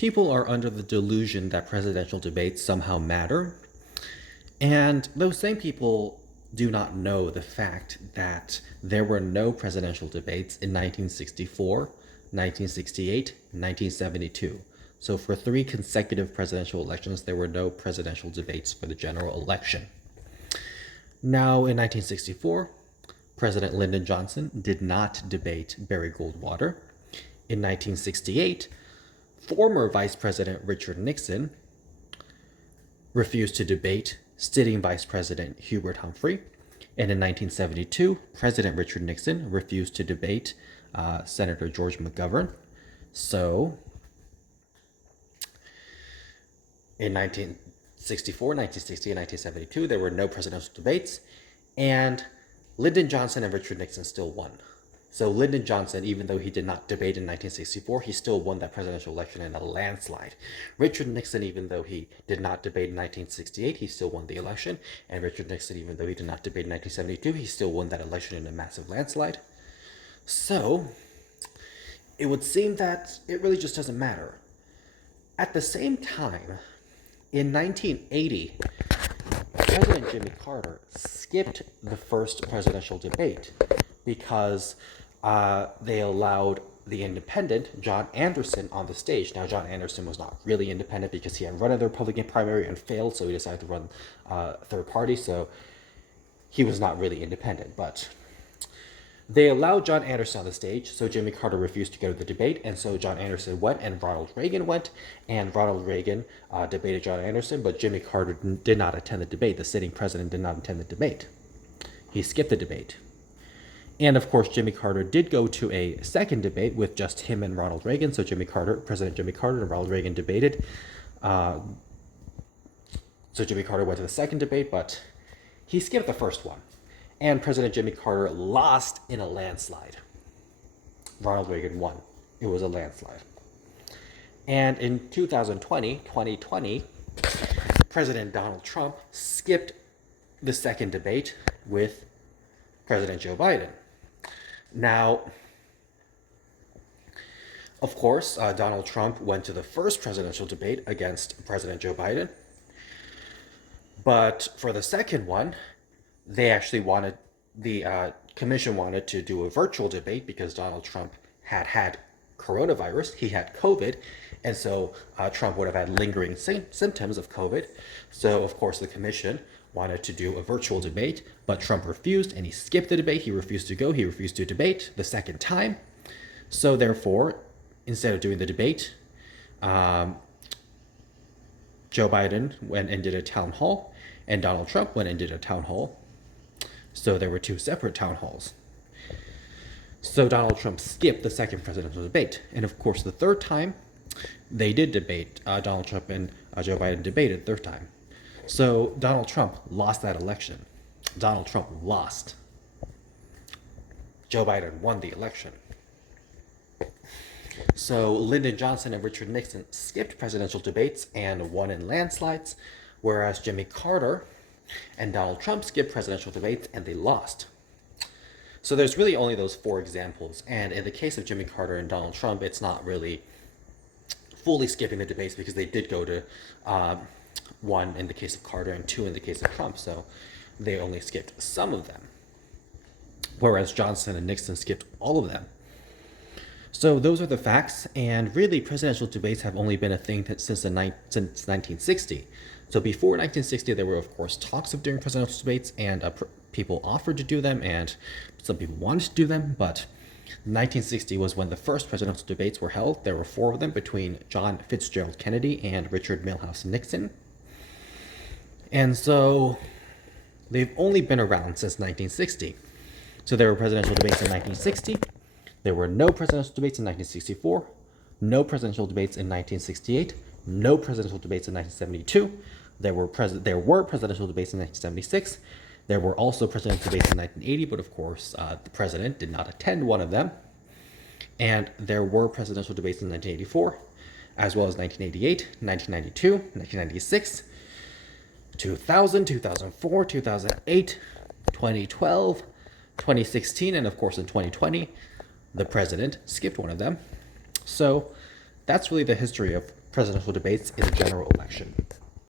people are under the delusion that presidential debates somehow matter. And those same people do not know the fact that there were no presidential debates in 1964, 1968, 1972. So for 3 consecutive presidential elections, there were no presidential debates for the general election. Now, in 1964, President Lyndon Johnson did not debate Barry Goldwater. In 1968, former Vice President Richard Nixon refused to debate sitting Vice President Hubert Humphrey. And in 1972, President Richard Nixon refused to debate Senator George McGovern. So, in 1964, 1960, and 1972, there were no presidential debates, and Lyndon Johnson and Richard Nixon still won. So Lyndon Johnson, even though he did not debate in 1964, he still won that presidential election in a landslide. Richard Nixon, even though he did not debate in 1968, he still won the election. And Richard Nixon, even though he did not debate in 1972, he still won that election in a massive landslide. So it would seem that it really just doesn't matter. At the same time, in 1980, President Jimmy Carter skipped the first presidential debate because they allowed the independent John Anderson on the stage. Now, John Anderson was not really independent because he had run in the Republican primary and failed, so he decided to run third party, so he was not really independent. But they allowed John Anderson on the stage, so Jimmy Carter refused to go to the debate, and so John Anderson went, and Ronald Reagan went, and Ronald Reagan debated John Anderson, but Jimmy Carter did not attend the debate. The sitting president did not attend the debate. He skipped the debate. And of course, Jimmy Carter did go to a second debate with just him and Ronald Reagan. So President Jimmy Carter and Ronald Reagan debated. So Jimmy Carter went to the second debate, but he skipped the first one. And President Jimmy Carter lost in a landslide. Ronald Reagan won. It was a landslide. And in 2020, President Donald Trump skipped the second debate with President Joe Biden. Now, of course, Donald Trump went to the first presidential debate against President Joe Biden. But for the second one, they actually wanted, the commission wanted to do a virtual debate because Donald Trump had coronavirus. He had COVID. And so Trump would have had lingering symptoms of COVID. So, of course, the commission wanted to do a virtual debate, but Trump refused, and he skipped the debate. He refused to go. He refused to debate the second time. So therefore, instead of doing the debate, Joe Biden went and did a town hall, and Donald Trump went and did a town hall. So there were 2 separate town halls. So Donald Trump skipped the second presidential debate. And of course, the third time, they did debate. Donald Trump and Joe Biden debated third time. So Donald Trump lost that election. Donald Trump lost. Joe Biden won the election. So Lyndon Johnson and Richard Nixon skipped presidential debates and won in landslides, whereas Jimmy Carter and Donald Trump skipped presidential debates and they lost. So there's really only those 4 examples. And in the case of Jimmy Carter and Donald Trump, it's not really fully skipping the debates because they did go to 1 in the case of Carter and 2 in the case of Trump, so they only skipped some of them, whereas Johnson and Nixon skipped all of them. So those are the facts, and really presidential debates have only been a thing since 1960. So before 1960, there were, of course, talks of doing presidential debates, and people offered to do them, and some people wanted to do them, but 1960 was when the first presidential debates were held. There were 4 of them between John Fitzgerald Kennedy and Richard Milhous Nixon. And so they've only been around since 1960. So there were presidential debates in 1960. There were no presidential debates in 1964, no presidential debates in 1968, no presidential debates in 1972. There were presidential debates in 1976. There were also presidential debates in 1980, but of course, the president did not attend one of them. And there were presidential debates in 1984, as well as 1988, 1992, 1996, 2000, 2004, 2008, 2012, 2016, and of course in 2020, the president skipped one of them. So that's really the history of presidential debates in a general election.